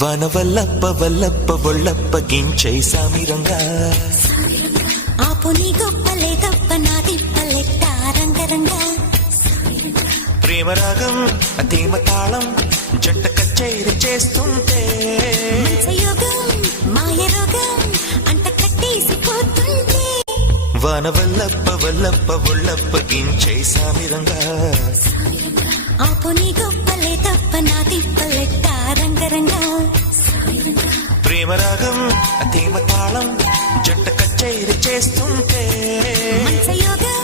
వన వల్లప్ప వల్లప్ప ఒళ్ళప్ప గించై సామిరంగా ఆపు నీ గొప్పలే తప్ప నా తిప్పలెట్ట రంగరంగా ప్రేమరాగం అతీమ తాళం జంట కచేరి చేస్తుంటే యోగం మాయ రోగం అంట కట్టేసిపోతుంటే వన వల్లప్ప వల్లప్ప ఒళ్ళప్ప గించై సామిరంగా ఆపు నీ గొప్పలే తప్ప నా తిప్పలెట్ట రంగరంగా ప్రేమరాగం అతీమ తాళం జంట కచేరి చేస్తుంటే యోగం